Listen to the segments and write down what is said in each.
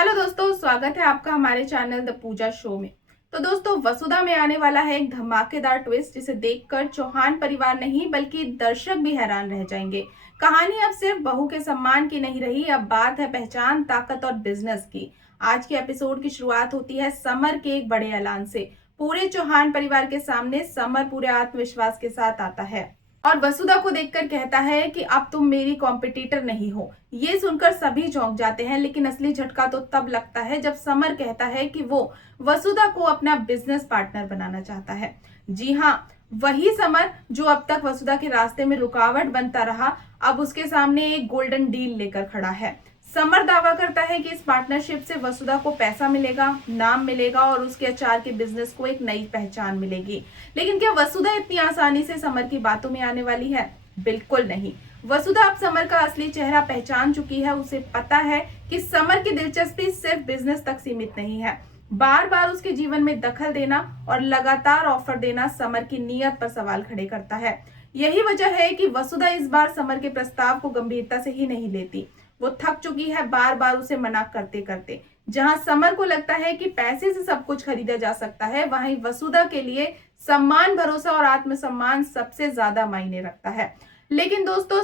Hello दोस्तों, स्वागत है आपका हमारे चैनल द पूजा शो में। तो दोस्तों, वसुधा में आने वाला है एक धमाकेदार ट्विस्ट जिसे देखकर चौहान परिवार नहीं बल्कि दर्शक भी हैरान रह जाएंगे। कहानी अब सिर्फ बहू के सम्मान की नहीं रही, अब बात है पहचान, ताकत और बिजनेस की। आज के एपिसोड की शुरुआत होती है समर के एक बड़े ऐलान से। पूरे चौहान परिवार के सामने समर पूरे आत्मविश्वास के साथ आता है और वसुधा को देखकर कहता है कि अब तुम मेरी कॉम्पिटिटर नहीं हो। ये सुनकर सभी चौंक जाते हैं, लेकिन असली झटका तो तब लगता है जब समर कहता है कि वो वसुधा को अपना बिजनेस पार्टनर बनाना चाहता है। जी हाँ, वही समर जो अब तक वसुधा के रास्ते में रुकावट बनता रहा, अब उसके सामने एक गोल्डन डील लेकर खड़ा है। समर दावा करता है कि इस पार्टनरशिप से वसुधा को पैसा मिलेगा, नाम मिलेगा और उसके अचार के बिजनेस को एक नई पहचान मिलेगी। लेकिन क्या वसुधा इतनी आसानी से समर की बातों में आने वाली है? बिल्कुल नहीं। वसुधा अब समर का असली चेहरा पहचान चुकी है। उसे पता है कि समर की दिलचस्पी सिर्फ बिजनेस तक सीमित नहीं है। बार बार उसके जीवन में दखल देना और लगातार ऑफर देना समर की नीयत पर सवाल खड़े करता है। यही वजह है कि वसुधा इस बार समर के प्रस्ताव को गंभीरता से ही नहीं लेती। वो थक चुकी है बार बार उसे मना करते करते। जहां समर को लगता है कि पैसे से सब कुछ खरीदा जा सकता है, वहीं वसुधा के लिए सम्मान, भरोसा और आत्मसम्मान सबसे ज्यादा मायने रखता है। लेकिन दोस्तों,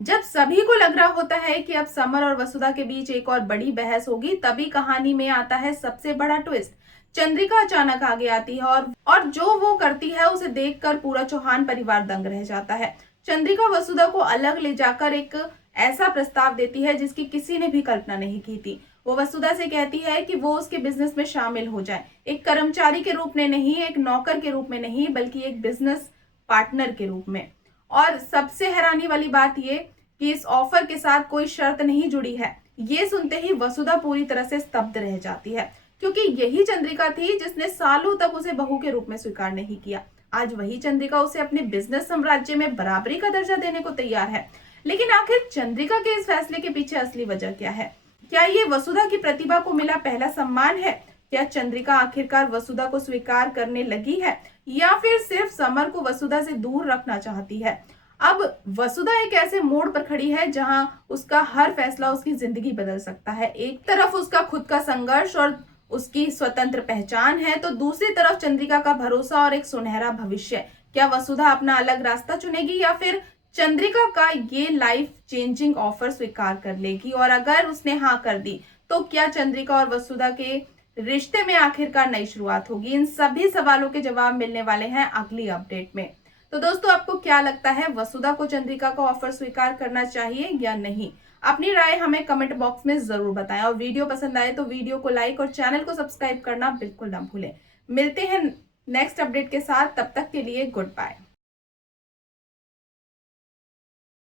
जब सभी को लग रहा होता है कि अब समर और वसुधा के बीच एक और बड़ी बहस होगी, तभी कहानी में आता है सबसे बड़ा ट्विस्ट। चंद्रिका अचानक आगे आती है और जो वो करती है उसे देखकर पूरा चौहान परिवार दंग रह जाता है। चंद्रिका वसुधा को अलग ले जाकर एक ऐसा प्रस्ताव देती है जिसकी किसी ने भी कल्पना नहीं की थी। वो वसुधा से कहती है कि वो उसके बिजनेस में शामिल हो जाए, एक कर्मचारी के रूप में नहीं, एक नौकर के रूप में नहीं, बल्कि एक बिजनेस पार्टनर के रूप में। और सबसे हैरानी वाली बात ये कि इस ऑफर के साथ कोई शर्त नहीं जुड़ी है। ये सुनते ही वसुधा पूरी तरह से स्तब्ध रह जाती है, क्योंकि यही चंद्रिका थी जिसने सालों तक उसे बहू के रूप में स्वीकार नहीं किया। आज वही चंद्रिका उसे अपने बिजनेस साम्राज्य में बराबरी का दर्जा देने को तैयार है। लेकिन आखिर चंद्रिका के इस फैसले के पीछे असली वजह क्या है? क्या ये वसुधा की प्रतिभा को मिला पहला सम्मान है? क्या चंद्रिका आखिरकार वसुधा को स्वीकार करने लगी है, या फिर सिर्फ समर को वसुधा से दूर रखना चाहती है? अब वसुधा एक ऐसे मोड़ पर खड़ी है जहां उसका हर फैसला उसकी जिंदगी बदल सकता है। एक तरफ उसका खुद का संघर्ष और उसकी स्वतंत्र पहचान है, तो दूसरी तरफ चंद्रिका का भरोसा और एक सुनहरा भविष्य। क्या वसुधा अपना अलग रास्ता चुनेगी या फिर चंद्रिका का ये लाइफ चेंजिंग ऑफर स्वीकार कर लेगी? और अगर उसने हाँ कर दी, तो क्या चंद्रिका और वसुधा के रिश्ते में आखिरकार नई शुरुआत होगी? इन सभी सवालों के जवाब मिलने वाले हैं अगली अपडेट में। तो दोस्तों, आपको क्या लगता है, वसुधा को चंद्रिका का ऑफर स्वीकार करना चाहिए या नहीं? अपनी राय हमें कमेंट बॉक्स में जरूर बताएं और वीडियो पसंद आए तो वीडियो को लाइक और चैनल को सब्सक्राइब करना बिल्कुल ना भूलें। मिलते हैं नेक्स्ट अपडेट के साथ, तब तक के लिए गुड बाय।